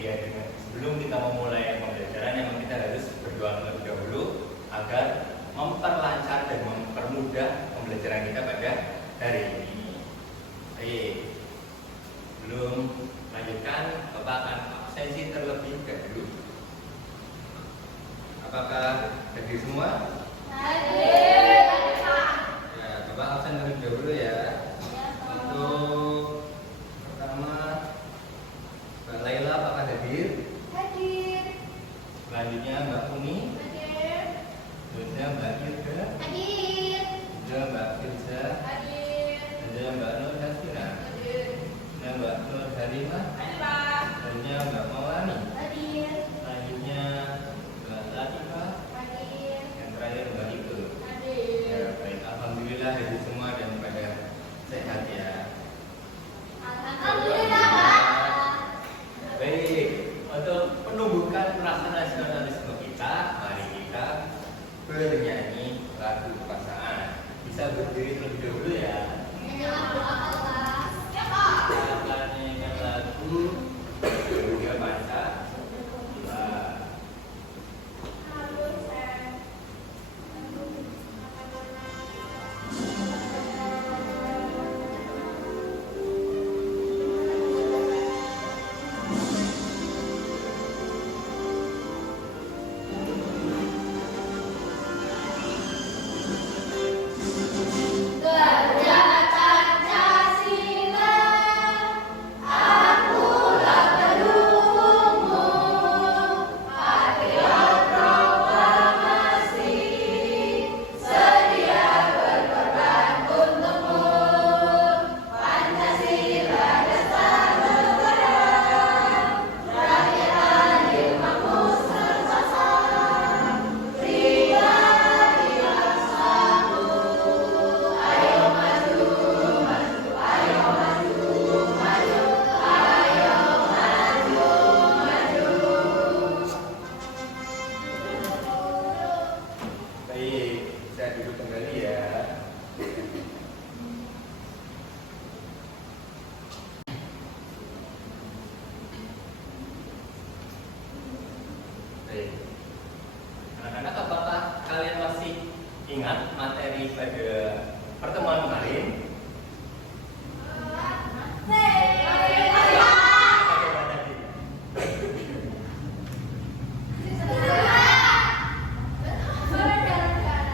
ya, sebelum kita memulai pembelajaran memang kita harus berdoa terlebih dahulu agar memperlancar dan mempermudah pembelajaran kita pada hari ini. Baik, belum lanjutkan, Bapak akan absensi terlebih dahulu. Apakah hadir semua? Hadir. Ya, Bapak absen terlebih dahulu ya. Untuk pertama, Mbak Laila apakah hadir? Hadir. Selanjutnya Mbak Uni, Hadir. selanjutnya Mbak Irga, Hadir. selanjutnya Mbak Firza, Hadir. selanjutnya Mbak Nur Hasina, Hadir. selanjutnya Mbak Nur Halimah, Hadir, Pak. selanjutnya Mbak Maulani, Hadir. selanjutnya Mbak Latifah, Hadir. yang terakhir Mbak Ibu. Hadir. Ya, baik. Alhamdulillah hadir semua dan pada sehat ya. Alhamdulillah, Pak. Baik, untuk penumbukan rasa nasionalisme kita, mari kita bernyanyi lagu kebangsaan. Bisa berdiri terlebih dahulu ya. Ya, Pak. Kita akan nyanyikan lagu Garuda Pancasila. Halo, Sen. Garuda Pancasila, akulah pendukungmu, patriot proklamasi, sedia berkorban untukmu. Pancasila dasar negara, rakyat adil makmur sentosa, pribadilah satu. Ayo maju, maju, ayo maju, maju, ayo maju, maju. Baik, bisa duduk kembali ya. Baik. Anak-anak, apakah kalian masih ingat materi pada pertemuan kemarin? Bagaimana tadi?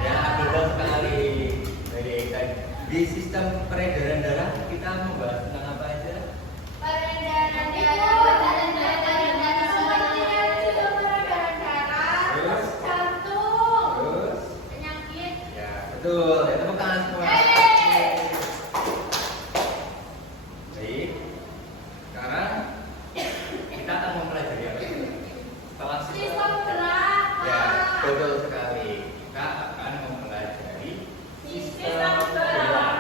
Ya, betul sekali. Baik, di sistem peredaran darah kita membahas tentang apa aja? Terus? Ya, betul. Ya, tepuk tangan semua. Baik. Sekarang kita akan mempelajari apa itu? Setelah ya, betul sekali. Kita akan mempelajari sistem gerak.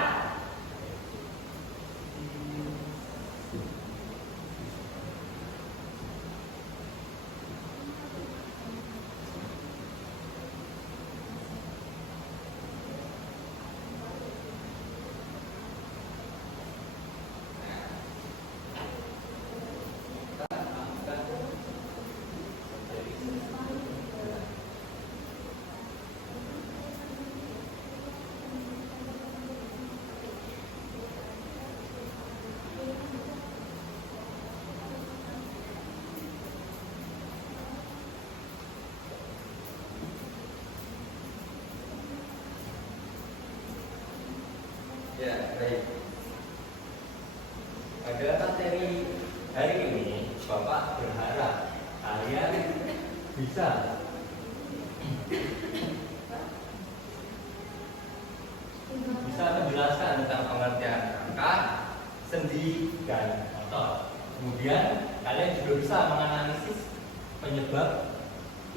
Ya, baik. Pada materi hari ini, Bapak berharap kalian bisa menjelaskan tentang pengertian angka, sendi, dan motor. Kemudian kalian juga bisa menganalisis penyebab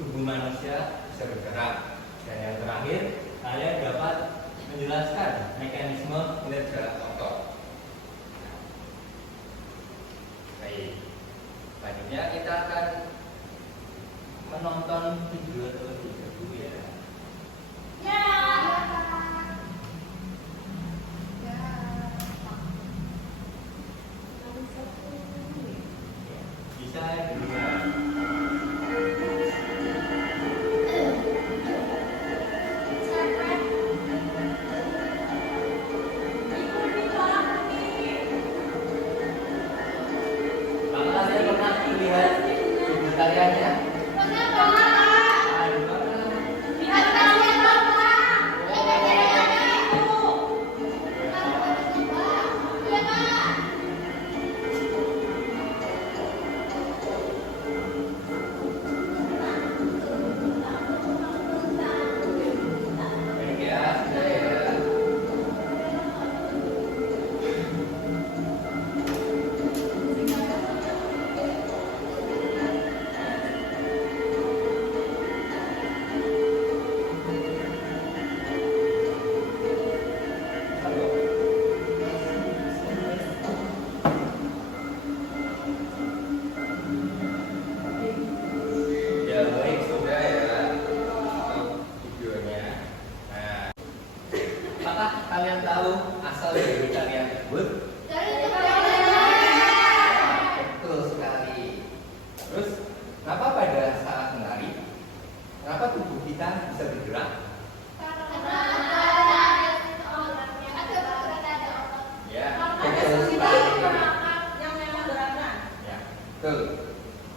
tubuh manusia bisa bergerak. Dan yang terakhir, kalian dapat menjelaskan mekanisme kinerja otot. Baik, selanjutnya kita akan menonton video terlebih dahulu ya. Ya. Bisa dilihat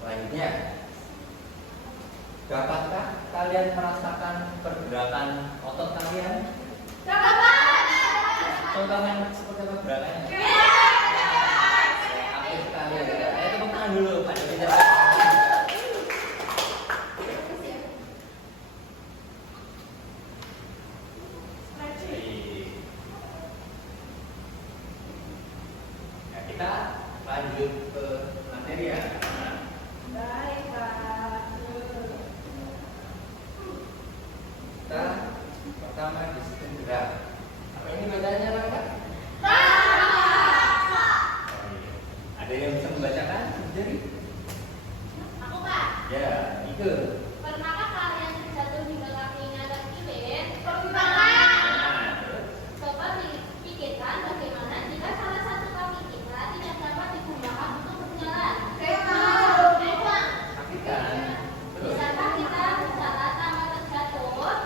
Selanjutnya, dapatkah kalian merasakan pergerakan otot kalian? Contohnya seperti apa gerakannya? Aktif sekali ya. Ayo tepuk tangan dulu pada pintar. Nah, kita lanjut ke materi ya. Baik, Pak. Kita pertama disiplin gerak. Apa ini bedanya Kak? Ada yang bisa membacakan? Jadi? Aku, Pak. Ya, itu. Pernahkah kalian terjatuh hingga kakinya terkilir? Nah, terus? Coba pikirkan bagaimana jika salah satu kaki kita tidak dapat digunakan untuk berjalan. Memang. Sakit kan? Terus? Bisakah kita berjalan tanpa terjatuh?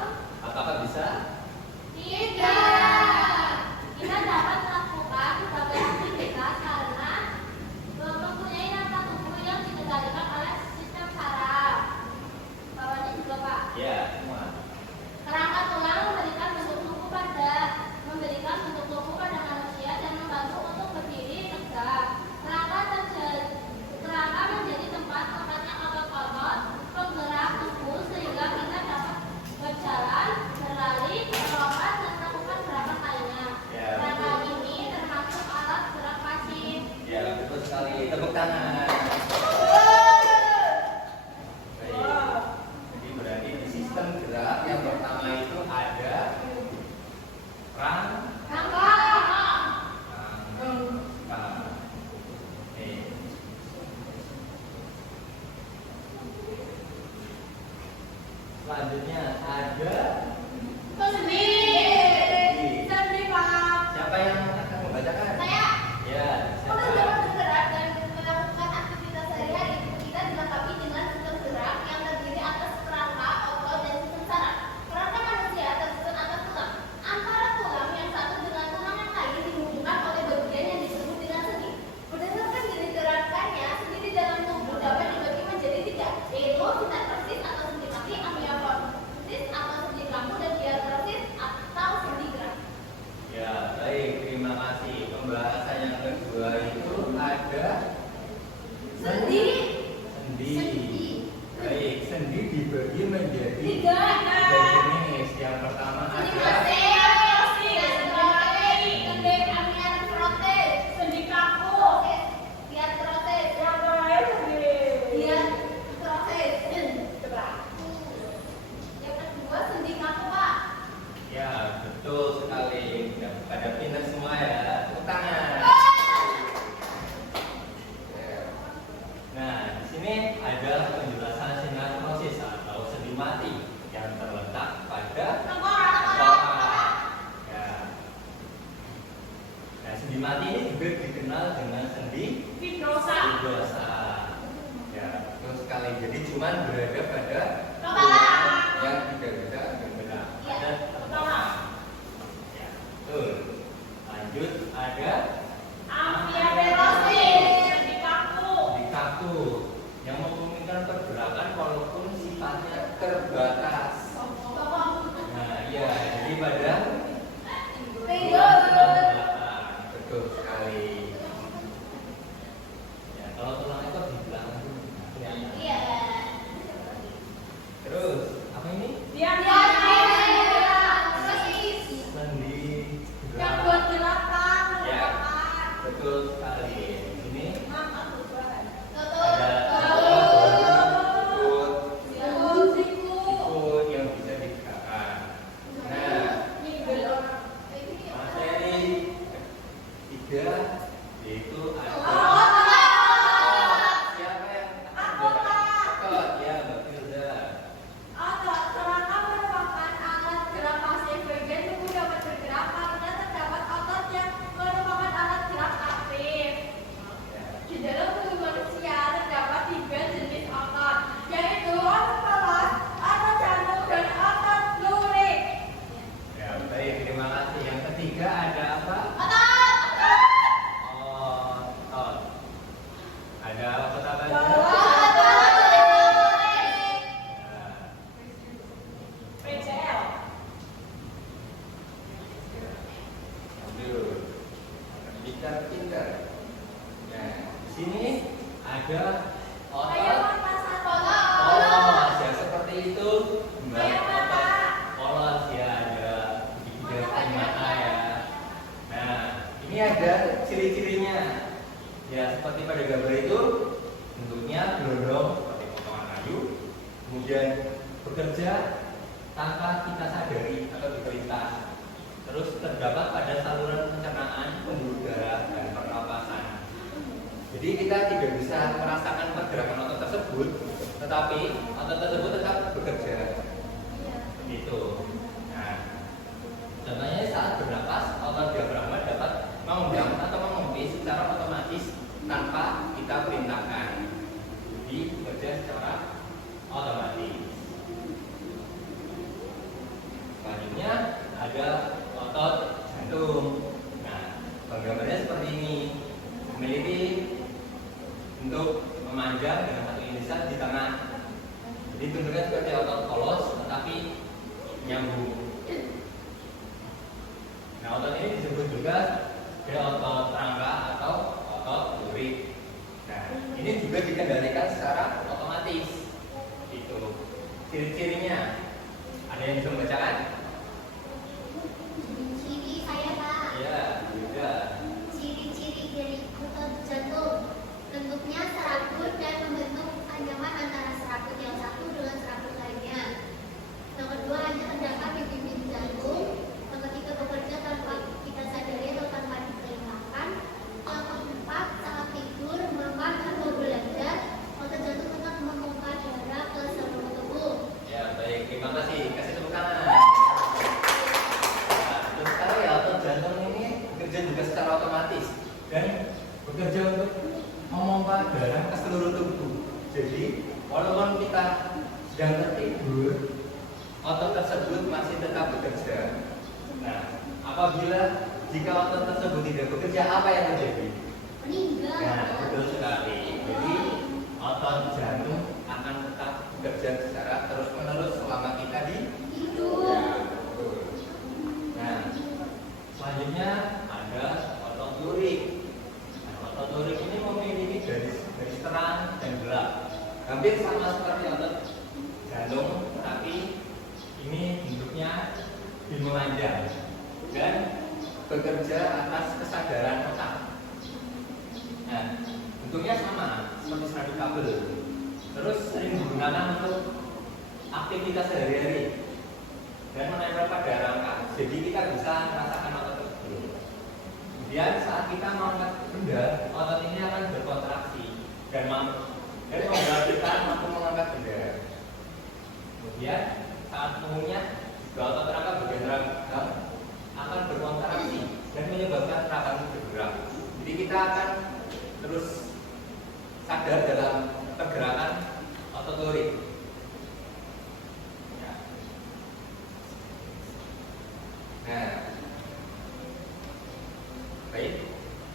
Apakah bisa? Tidak. Kita dapat melakukan berbagai aktivitas karena mempunyai rangka tubuh yang dikendalikan oleh sistem saraf. Bawahnya juga, Pak. Ya, semua. Kerangka tulang memberikan bentuk tubuh pada manusia dan membantu untuk berdiri tegak. Kerangka menjadi tempat tempatnya otot-otot penggerak tubuh sehingga kita dapat berjalan, berlari, melompat dan melakukan gerakan lainnya. Ya, Kerangka betul. ini termasuk alat gerak pasif. Ya, betul sekali. Tepuk tangan. Baik. Jadi berarti di sistem gerak yang pertama itu ada Rangka. Nih. Selanjutnya ada Sendi. Sendi, Pak. siapa yang akan membacakan? Saya. Ya, Pada siapa? zaman bergerak dan melakukan aktivitas sehari-hari, kita dilengkapi dengan sistem gerak yang terdiri atas kerangka, otot, dan sistem saraf. Kerangka manusia tersusun atas tulang. Antara tulang yang satu dengan tulang yang lain dihubungkan oleh bagian yang disebut dengan sendi. Berdasarkan jenis gerakannya, sendi di dalam tubuh dapat dibagi menjadi tiga, yaitu sinepresis atau sendi mati, amiotrosis atau sendi kaku, dan diartrosis atau sendi gerak. Ya, baik. Terima kasih. Pembahasan yang kedua itu ada Sendi. Sendi. Sendi. Baik, sendi dibagi menjadi Tiga. tiga jenis. Yang pertama Sendi ada masing, sendi amiotrosis, sendi kaku, diartrosis, yang kedua sendi kaku, Pak. ya, betul sekali. Ya, pada pintar semua ya. Tepuk tangan. Nah, di sini ada penjelasan sineartrosis atau sendi mati yang terletak pada tengkorak. Ya. Nah, sendi mati ini juga dikenal dengan sendi Fibrosa. fibrosa. Ya, betul sekali. Jadi cuman berada pada Kepala. yang tidak bisa bergerak Iya, pada kepala. Ya, betul. Lanjut ada Amiotrosis, sendi kaku. di kaku yang memungkinkan pergerakan walaupun sifatnya terbatas. Nah, iya, jadi pada Tidur. betul sekali. Ya, kalau tulang ekor di belakang itu kelihatan. Iya. Terus apa ini? Diartrosis. Sendi Yang gerak. buat gerakan, Ya, gerakan. betul sekali. Ini Tutup. ada ikut, Tutup. ikut, ya kemudian bekerja tanpa kita sadari atau diperintah. Terus terdapat pada saluran pencernaan, pembuluh darah, dan pernapasan. Jadi kita tidak bisa merasakan pergerakan otot tersebut, tetapi otot tersebut tetap bekerja. Gitu. Nah, contohnya saat bernapas, otot diafragma dapat mengundang atau mengempi secara otomatis tanpa kita perintahkan. Jadi bekerja secara otomatis. Selanjutnya ada otot jantung. Nah, gambarnya seperti ini. Memiliki bentuk memanjang dengan satu irisan di tengah. Jadi bentuknya seperti otot polos, tetapi nyambung. Nah, otot ini disebut juga sebagai otot rangka atau otot lurik. Nah, ini juga dikendalikan secara otomatis. Itu ciri-cirinya. Ada yang bisa membacakan? Ciri saya Pak. Ya, juga. Ciri-ciri dari otot jantung. Bentuknya serabut dan membentuk anyaman antara serabut yang satu dengan serabut lainnya. Yang kedua, hanya terdapat di bibir jantung. Yang ketiga, bekerja tanpa kita sadari atau tanpa diperintahkan. Yang keempat, saat tidur, makan atau belajar, otot jantung tetap memompa darah ke seluruh tubuh. Ya, baik. Terima kasih. Kasih tepuk tangan. Terus sekarang ya, otot jantung ini bekerja juga secara otomatis dan bekerja untuk memompa darah ke seluruh tubuh. Jadi, walaupun kita sedang tertidur, otot tersebut masih tetap bekerja. Nah, apabila jika otot tersebut tidak bekerja, apa yang terjadi? Meninggal. Nah, betul sekali. Jadi, otot jantung akan tetap bekerja secara terus-menerus selama kita di Tidur. Nah, selanjutnya ada otot lurik. Nah, otot lurik ini memiliki garis terang dan gelap, hampir sama seperti otot jantung, tapi ini bentuknya lebih memanjang dan bekerja atas kesadaran otak. Nah, bentuknya sama seperti serabut kabel. Terus sering digunakan untuk aktivitas sehari-hari dan menempel pada rangka. Jadi kita bisa merasakan otot tersebut. Kemudian saat kita mengangkat benda, otot ini akan berkontraksi dan membuat kita mampu mengangkat benda. Kemudian saat umumnya juga otot rangka bagian rangka akan berkontraksi dan menyebabkan rangka bergerak. Jadi kita akan terus sadar dalam pergerakan otot lurik. Nah, baik.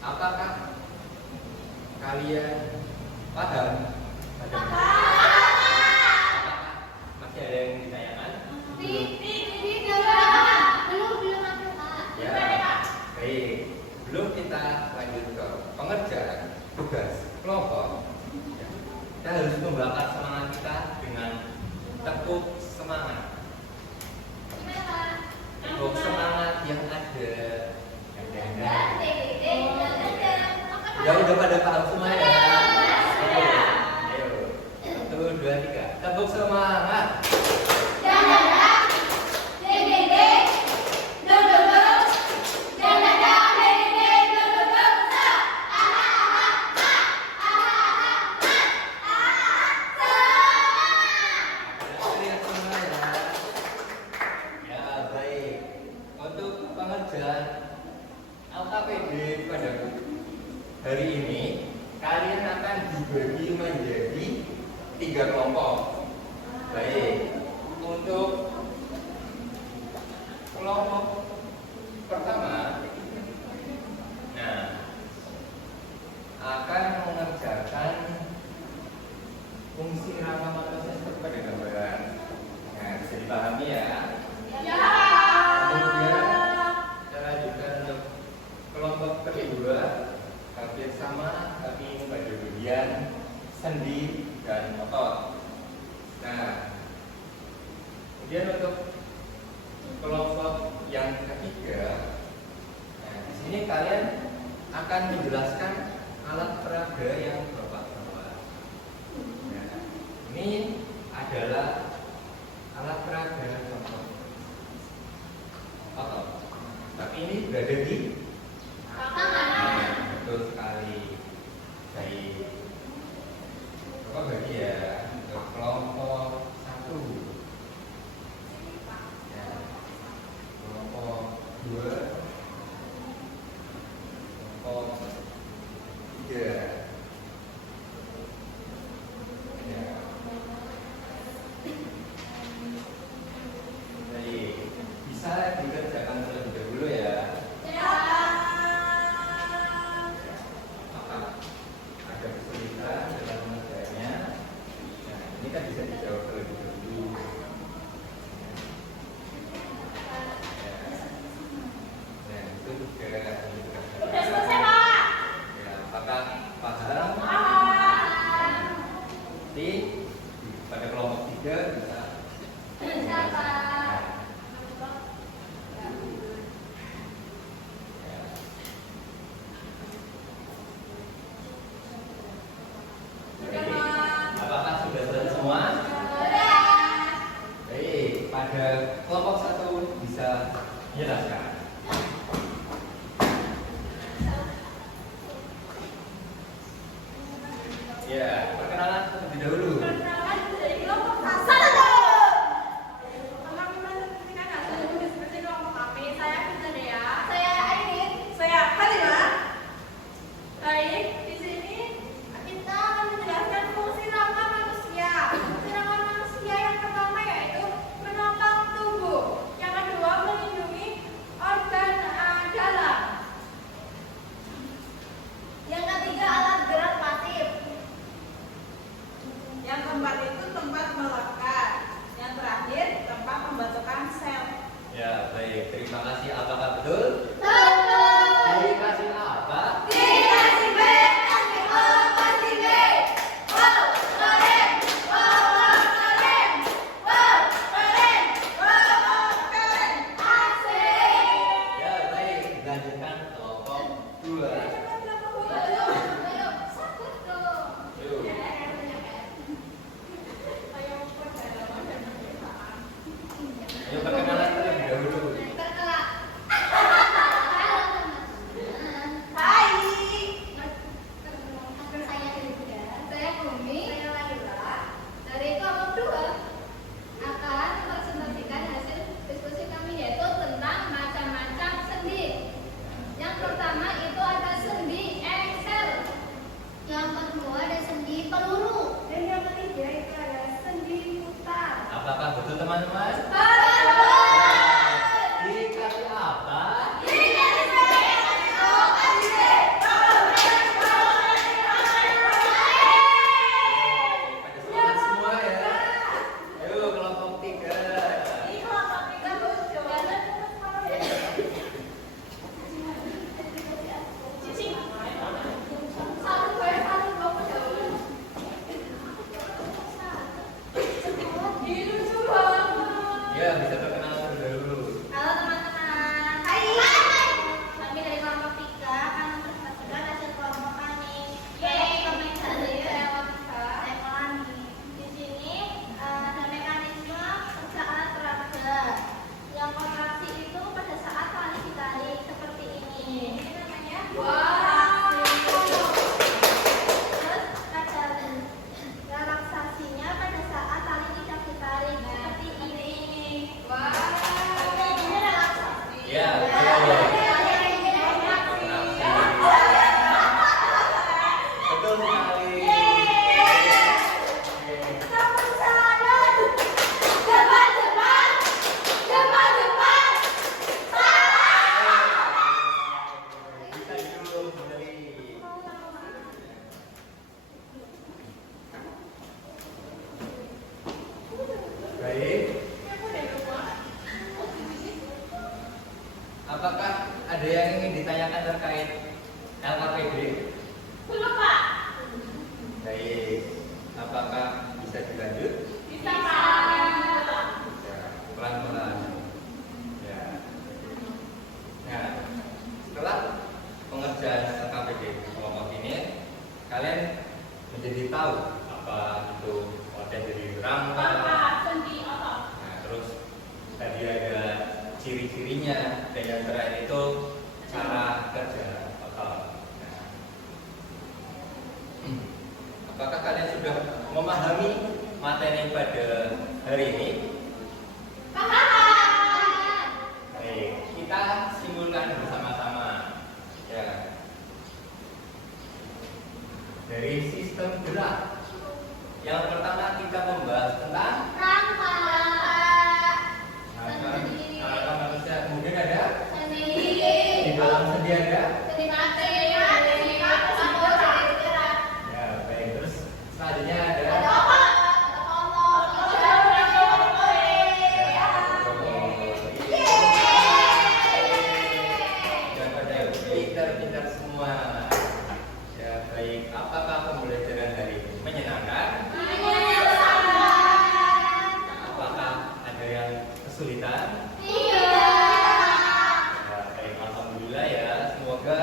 Apakah kalian paham? Apakah masih ada yang ditanyakan? Belum aku Pak. Ya, baik. Belum kita lanjut ke pengerjaan tugas kelompok. Kita harus membakar semangat kita dengan tepuk semangat. Gimana Pak? Tepuk semangat yang ada. Ya udah pada paham semua ya. Ayo. 1, 2, 3. Tepuk semangat. Lihat semua ya. Ya baik. Untuk pengerjaan LKPD pada hari ini, kalian akan dibagi menjadi 3 kelompok. Baik. Untuk kelompok pertama, nah, akan mengerjakan fungsi rangka manusia seperti pada gambaran. Nah, bisa dipahami ya. Kemudian kita lanjutkan untuk kelompok kedua, hampir sama tapi ini pada bagian sendi dan otot. Nah, kemudian untuk kelompok yang ketiga, nah, di sini kalian akan menjelaskan alat peraga yang Bapak bawa. Nah, ini ada adalah alat peraga contoh. Otot. Tapi ini berada di betul sekali. Baik. Coba bagi ya ke kelompok 1. Ya. Kelompok 2. Kelompok 3. Ya. Baik. Bisa dikerjakan terlebih dahulu ya. Ada kesulitan dalam mengerjakannya. Nah, ini kan bisa dijawab terlebih dahulu. Nah, itu juga Udah selesai, Pak. ya, apakah paham? Nanti pada kelompok 3 bisa. Bisa, Pak. Ya. Udah, Oke. Pak. Apakah sudah selesai semua? Udah. Baik, pada kelompok 1 bisa menjelaskan. Ya, perkenalan terlebih dahulu. Perkenalkan dari kelompok 1. Teman-teman saksikan hasil diskusi kelompok kami. Saya Fitriya. Saya Airin. Saya Halima. Baik, di sini Kita akan menjelaskan fungsi rangka manusia. Fungsi rangka manusia yang pertama yaitu menopang tubuh. Yang kedua melindungi organ dalam. Yang ketiga alat gerak pasif. Yang keempat itu tempat melekat. Yang terakhir tempat pembentukan sel. Ya, baik. Terima kasih. Apakah betul? Betul. Dikasih apa? Dikasih B, kasih O, kasih B. Wow, keren. Wow, wow, keren. Wow, keren. Wow, wow, keren. Asik. Ya, baik. Lanjutkan kelompok 2. Ayo, ayo, sakit dong. Yuk. Ayo perkenalan terlebih dahulu. Perkenalan. Halo, teman-teman. Hai. Nama saya Hilda. Saya Bumi. Saya Laila. Dari kelompok 2 akan mempresentasikan hasil diskusi kami yaitu tentang macam-macam sendi. Yang pertama itu ada sendi engsel. Yang kedua ada sendi peluru. Dan yang ketiga itu ada sendi putar. Apakah betul teman-teman? Dikasih apa? Pada semangat semua ya. Ayo kelompok 3. Ini kelompok 3 lucu. Ini lucu banget. Ya, bisa perkenalan terlebih dahulu. Halo teman-teman. Hai. Kami dari kelompok 3 akan mempresentasikan hasil kelompok kami. Yeay. Kami dari kelompok 3. Ekonomi. Di sini ada mekanisme kerja alat peraga. Yang kontraksi itu pada saat tali ditarik seperti ini. Ini namanya Terus ada relaksasinya pada saat tali tidak ditarik seperti ini. Ini relaksasi. Ya, betul. Betul sekali. Bisa dulu dari. Baik. Apakah ada yang ingin ditanyakan terkait LKPD? Belum, Pak. Baik. Apakah bisa dilanjut? Bisa, Pak. Ya, pelan-pelan. Ya. Nah, setelah pengerjaan LKPD kelompok ini, kalian menjadi tahu apa itu organ dari rangka, ciri-cirinya, dan yang terakhir itu cara kerja otot. Nah, apakah kalian sudah memahami materi pada hari ini? Baik, kita simpulkan bersama-sama ya. Dari sistem gerak, yang pertama kita membahas tentang Rangka. rangka manusia. Kemudian ada Sendi. di dalam sendi ada. Sendi mati. Sendi mati. Sendi gerak. Ya, baik. Terus selanjutnya ada Ada otot. Ada kolong. dan pada pintar-pintar semua. Ya, baik. Apakah pembelajaran hari ini menyenangkan? Apakah ada yang kesulitan? Ya, baik. Alhamdulillah ya. Semoga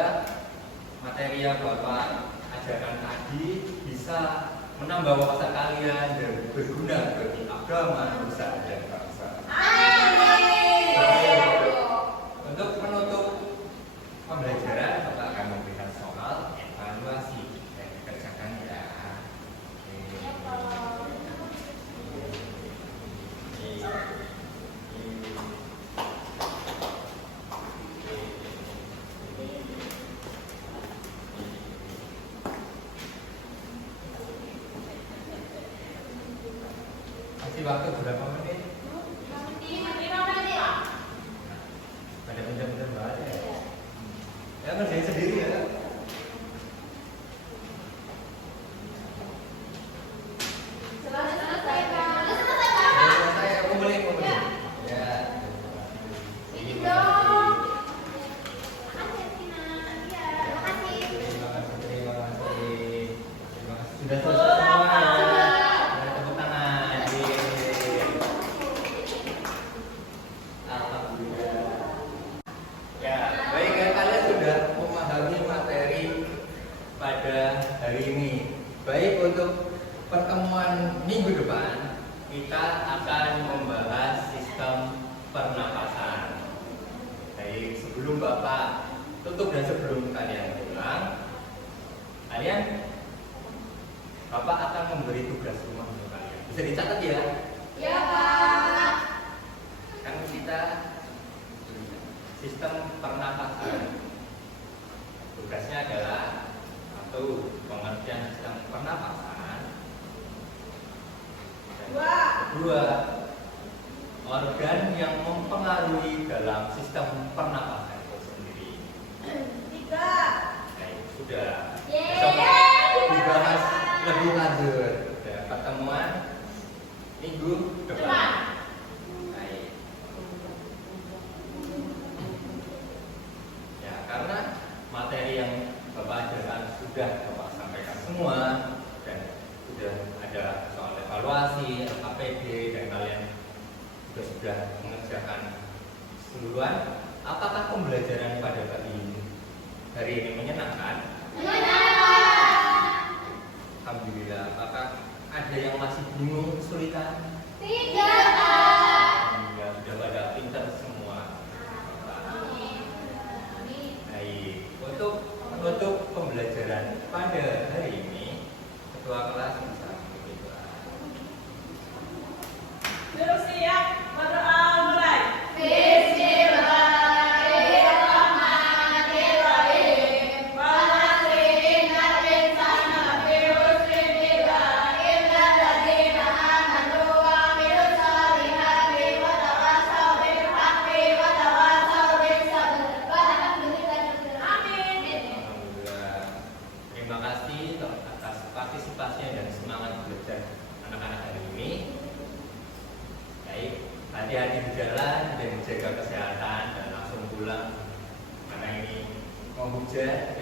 materi yang Bapak ajarkan tadi bisa menambah wawasan kalian dan berguna bagi agama, nusa dan bangsa. Untuk menutup pembelajaran, Bapak akan memberikan soal evaluasi dan dikerjakan ya. Masih waktu berapa menit? Pada pintar-pintar banget ya. Ya ngerjain sendiri ya. Saya kumpulin. Ya. Terima kasih. Sudah selesai semua ya. Boleh tepuk tangan. Yeay. Alhamdulillah. Ya, baik ya, kalian sudah memahami materi pada hari ini. Baik, untuk pertemuan minggu depan kita akan membahas sistem pernapasan. Baik, sebelum Bapak tutup dan sebelum kalian pulang, Bapak akan memberi tugas rumah untuk kalian. Bisa dicatat ya. Ya, Pak. Kan kita sistem pernapasan. Tugasnya adalah satu, pengertian sistem pernapasan. Dua, organ yang mempengaruhi dalam sistem pernapasan itu sendiri. Baik, sudah. Besok dibahas lebih lanjut. Ya, pertemuan minggu depan. Baik. Ya, karena materi yang Bapak ajarkan sudah Bapak sampaikan semua dan sudah ada soal evaluasi, LKPD, dan kalian juga sudah mengerjakan keseluruhan. Apakah pembelajaran pada hari ini menyenangkan? Alhamdulillah. Apakah ada yang masih bingung, kesulitan? Alhamdulillah, sudah pada pintar semua. Baik, untuk menutup pembelajaran pada hari ini, ketua kelas bisa berdoa. Bersiap, berdoa mulai. Alhamdulillah. Terima kasih atas partisipasinya dan semangat belajar anak-anak hari ini. Baik, hati-hati di jalan dan jaga kesehatan dan langsung pulang karena ini mau hujan.